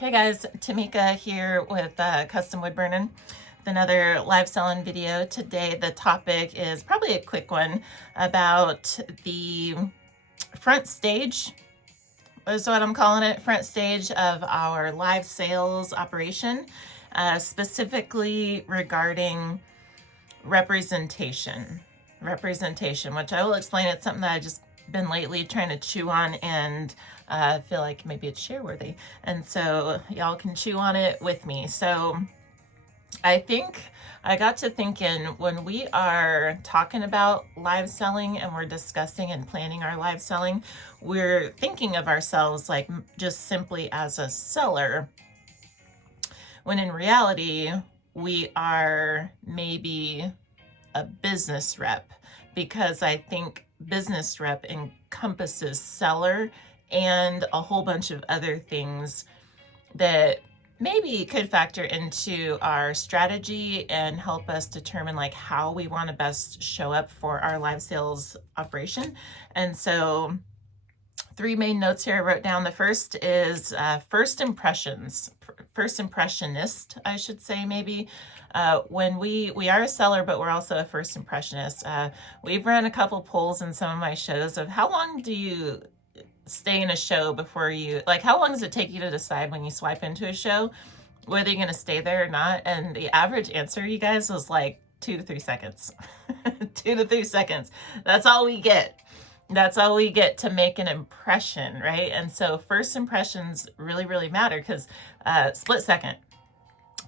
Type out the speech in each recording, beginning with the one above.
Hey guys, Tamika here with Custom Wood Burning with another live selling video. Today the topic is probably a quick one about the front stage, is what I'm calling it, front stage of our live sales operation, specifically regarding representation, which I will explain. It's something that I just been lately trying to chew on and feel like maybe it's share worthy, and so y'all can chew on it with me. So I think I got to thinking, when we are talking about live selling and we're discussing and planning our live selling, we're thinking of ourselves like just simply as a seller, when in reality we are maybe a business rep, because I think business rep encompasses seller and a whole bunch of other things that maybe could factor into our strategy and help us determine like how we want to best show up for our live sales operation. And so 3 main notes here I wrote down. The first is first impressions, first impressionist, I should say, maybe. When we are a seller, but we're also a first impressionist. We've run a couple polls in some of my shows of how long do you stay in a show before you, like, how long does it take you to decide when you swipe into a show whether you're going to stay there or not? And the average answer, you guys, was like 2 to 3 seconds. 2 to 3 seconds. That's all we get. That's all we get to make an impression, right? And so first impressions really, really matter, because split second,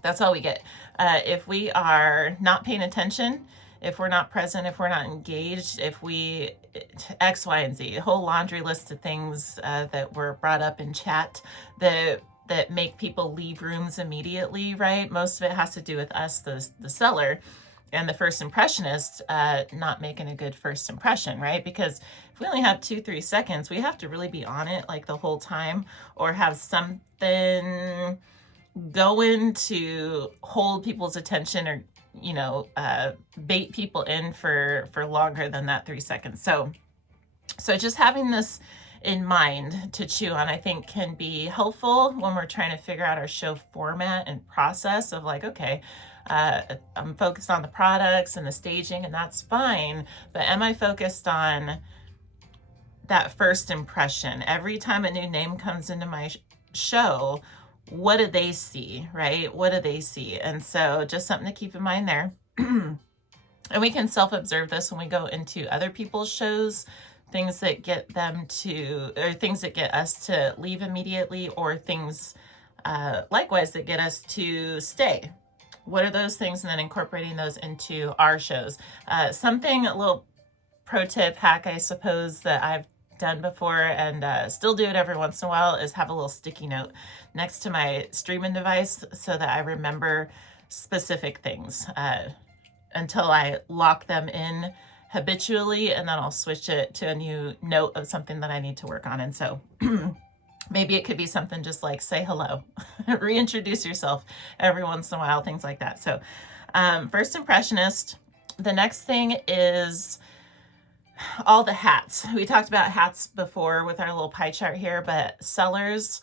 that's all we get. If we are not paying attention, if we're not present, if we're not engaged, if we, X, Y, and Z, a whole laundry list of things that were brought up in chat that make people leave rooms immediately, right? Most of it has to do with us, the seller, and the first impressionist not making a good first impression, right? Because if we only have 2-3 seconds, we have to really be on it like the whole time, or have something going to hold people's attention, or bait people in for longer than that 3 seconds. So just having this in mind to chew on, I think, can be helpful when we're trying to figure out our show format and process of like, okay, I'm focused on the products and the staging, and that's fine, but am I focused on that first impression? Every time a new name comes into my show, what do they see, right? What do they see? And so just something to keep in mind there. And we can self-observe this when we go into other people's shows, things that get them to, or things that get us to leave immediately, or things likewise that get us to stay. What are those things? And then incorporating those into our shows. A little pro tip hack, I suppose, that I've done before and still do it every once in a while, is have a little sticky note next to my streaming device so that I remember specific things until I lock them in habitually, and then I'll switch it to a new note of something that I need to work on. And so maybe it could be something just like say hello, reintroduce yourself every once in a while, things like that. So first impressionist. The next thing is all the hats. We talked about hats before with our little pie chart here, but sellers,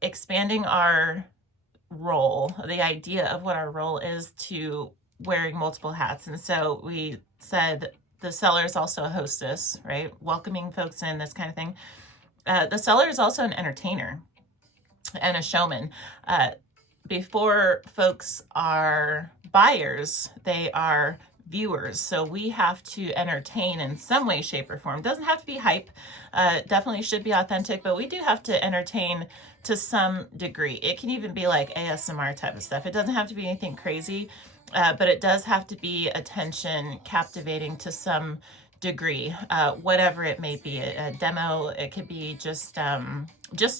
expanding our role, the idea of what our role is, to wearing multiple hats. And so we said the seller is also a hostess, right? Welcoming folks in, this kind of thing. The seller is also an entertainer and a showman. Before folks are buyers, they are viewers. So we have to entertain in some way, shape, or form. Doesn't have to be hype. Definitely should be authentic, but we do have to entertain to some degree. It can even be like ASMR type of stuff. It doesn't have to be anything crazy, but it does have to be attention captivating to some degree, whatever it may be. A demo, it could be just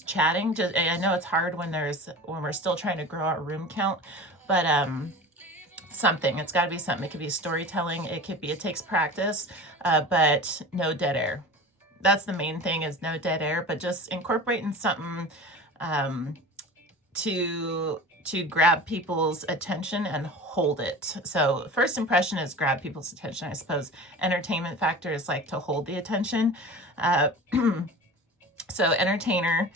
chatting. I know it's hard when we're still trying to grow our room count, but something, it's got to be something. It could be storytelling, it takes practice, but no dead air. That's the main thing, is no dead air, but just incorporating something to grab people's attention and hold it. So first impression is grab people's attention, I suppose. Entertainment factor is like to hold the attention. So entertainer,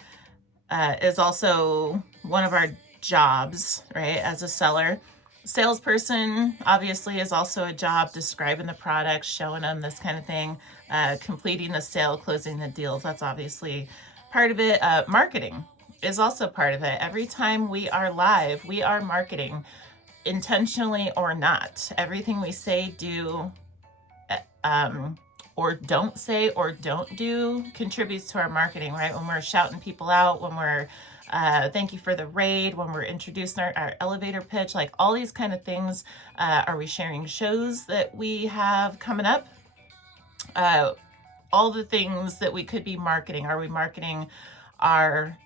is also one of our jobs, right? As a seller. Salesperson obviously is also a job, describing the products, showing them, this kind of thing, completing the sale, closing the deals. That's obviously part of it. Marketing is also part of it. Every time we are live, we are marketing, intentionally or not. Everything we say, do, or don't say or don't do contributes to our marketing, right? When we're shouting people out, when we're thank you for the raid, when we're introducing our elevator pitch, like all these kind of things. Are we sharing shows that we have coming up? All the things that we could be marketing. Are we marketing our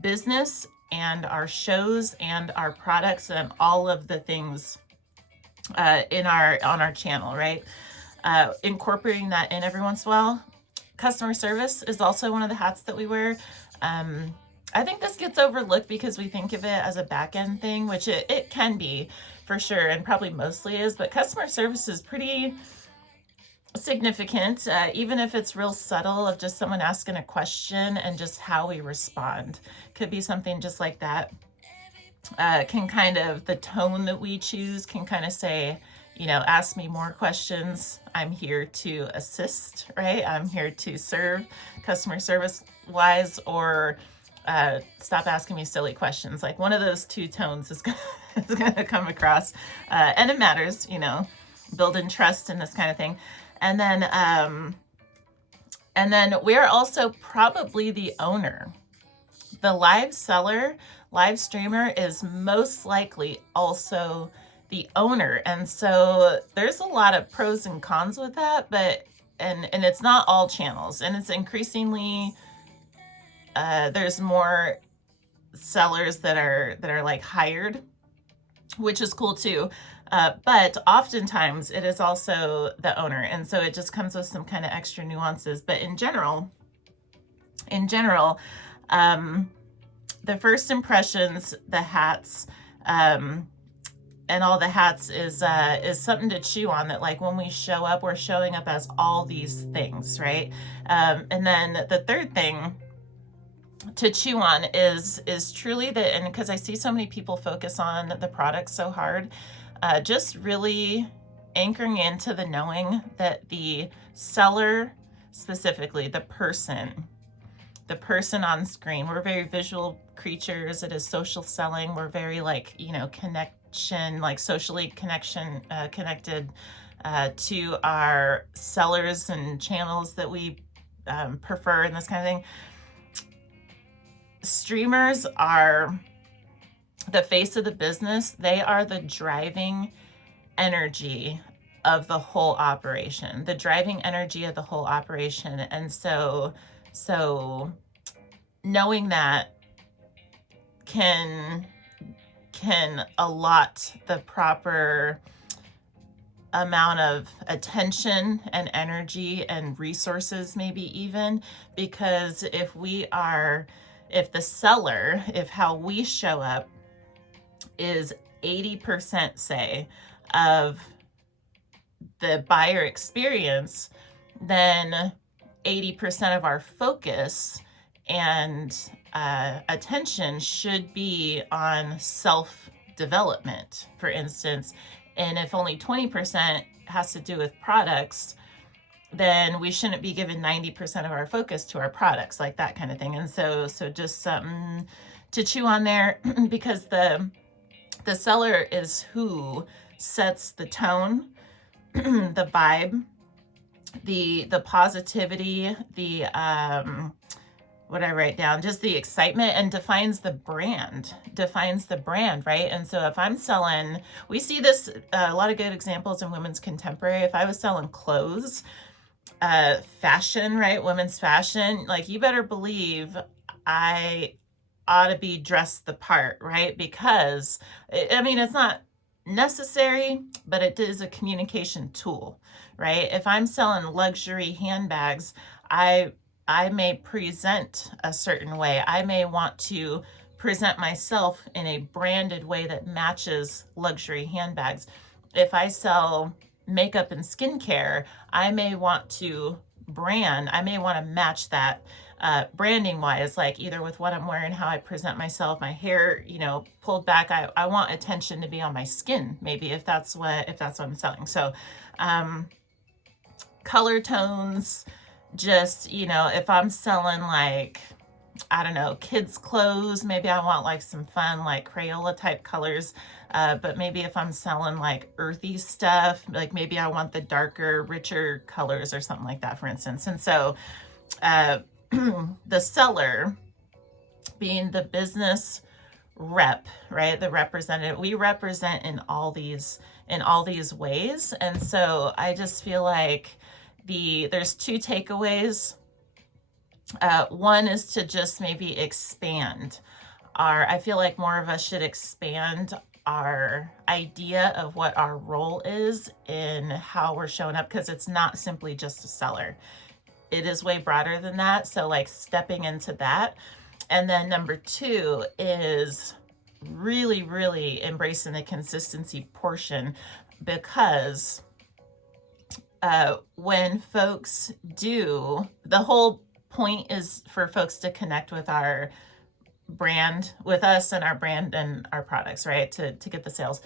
business and our shows and our products and all of the things on our channel, right? Incorporating that in every once in a while. Customer service is also one of the hats that we wear. I think this gets overlooked because we think of it as a back end thing, which it can be for sure, and probably mostly is, but customer service is pretty significant, even if it's real subtle, of just someone asking a question and just how we respond. Could be something just like that. Can kind of, the tone that we choose can kind of say, ask me more questions. I'm here to assist, right? I'm here to serve customer service wise, or stop asking me silly questions. Like one of those two tones is gonna come across, and it matters, building trust and this kind of thing. And then we're also probably the owner. The live seller, live streamer is most likely also the owner. And so there's a lot of pros and cons with that, but and it's not all channels, and it's increasingly there's more sellers that are like hired, which is cool too. But oftentimes it is also the owner. And so it just comes with some kind of extra nuances. But in general, the first impressions, the hats, and all the hats is something to chew on, that like when we show up, we're showing up as all these things, right? And then the third thing to chew on is truly that, and because I see so many people focus on the product so hard, just really anchoring into the knowing that the seller, specifically the person on screen, we're very visual creatures. It is social selling. We're very like, connection, like socially connected to our sellers and channels that we prefer and this kind of thing. Streamers are the face of the business. They are the driving energy of the whole operation, And so knowing that can allot the proper amount of attention and energy and resources, maybe even, because if how we show up is 80%, say, of the buyer experience, then 80% of our focus and attention should be on self-development, for instance. And if only 20% has to do with products, then we shouldn't be giving 90% of our focus to our products, like that kind of thing. And so just something to chew on there, because the seller is who sets the tone, the vibe, the positivity, the what I write down, just the excitement, and defines the brand, right? And so if I'm selling, we see this, a lot of good examples in women's contemporary. If I was selling clothes, fashion, right? Women's fashion, like you better believe I ought to be dressed the part, right? Because it's not necessary, but it is a communication tool, right? If I'm selling luxury handbags, I may present a certain way. I may want to present myself in a branded way that matches luxury handbags. If I sell makeup and skincare, I may want to match that branding wise, like either with what I'm wearing, how I present myself, my hair, you know, pulled back. I want attention to be on my skin, maybe if that's what I'm selling. So color tones, just, you know, if I'm selling like, I don't know, kids clothes, maybe I want like some fun, like Crayola type colors. But maybe if I'm selling like earthy stuff, like maybe I want the darker, richer colors or something like that, for instance. And so the seller being the business rep, right? The representative, we represent in all these ways. And so I just feel like there's two takeaways. One is to just maybe expand I feel like more of us should expand our idea of what our role is in how we're showing up, because it's not simply just a seller. It is way broader than that. So like stepping into that. And then number two is really, really embracing the consistency portion, because when folks do, the whole point is for folks to connect with our brand, with us and our brand and our products, right? To get the sales.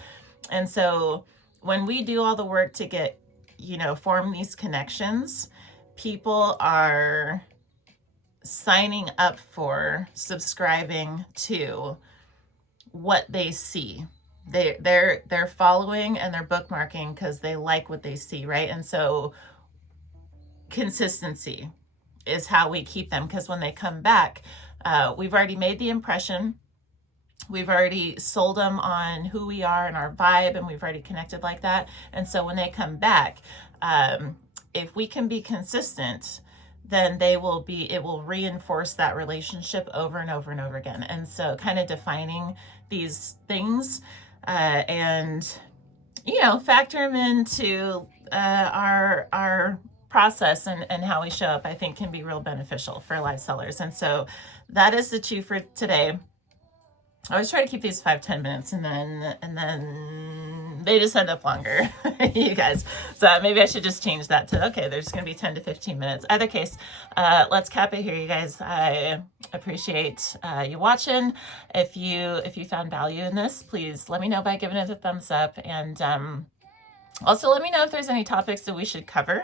And so when we do all the work to get, you know, form these connections, people are signing up for, subscribing to what they see. They're following and they're bookmarking because they like what they see, right? And so consistency is how we keep them, because when they come back, we've already made the impression. We've already sold them on who we are and our vibe, and we've already connected like that. And so when they come back, if we can be consistent, then it will reinforce that relationship over and over and over again. And so kind of defining these things and, you know, factor them into our process and how we show up, I think can be real beneficial for live sellers. And so that is the chew for today. I always try to keep these 5-10 minutes, and then they just end up longer, you guys. So maybe I should just change that to, okay, there's going to be 10 to 15 minutes. Either case, let's cap it here, you guys. I appreciate you watching. If you found value in this, please let me know by giving it a thumbs up, and also, let me know if there's any topics that we should cover,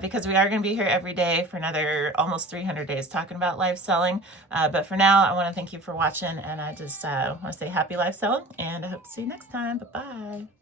because we are going to be here every day for another almost 300 days talking about live selling. But for now, I want to thank you for watching, and I just want to say happy live selling, and I hope to see you next time. Bye-bye.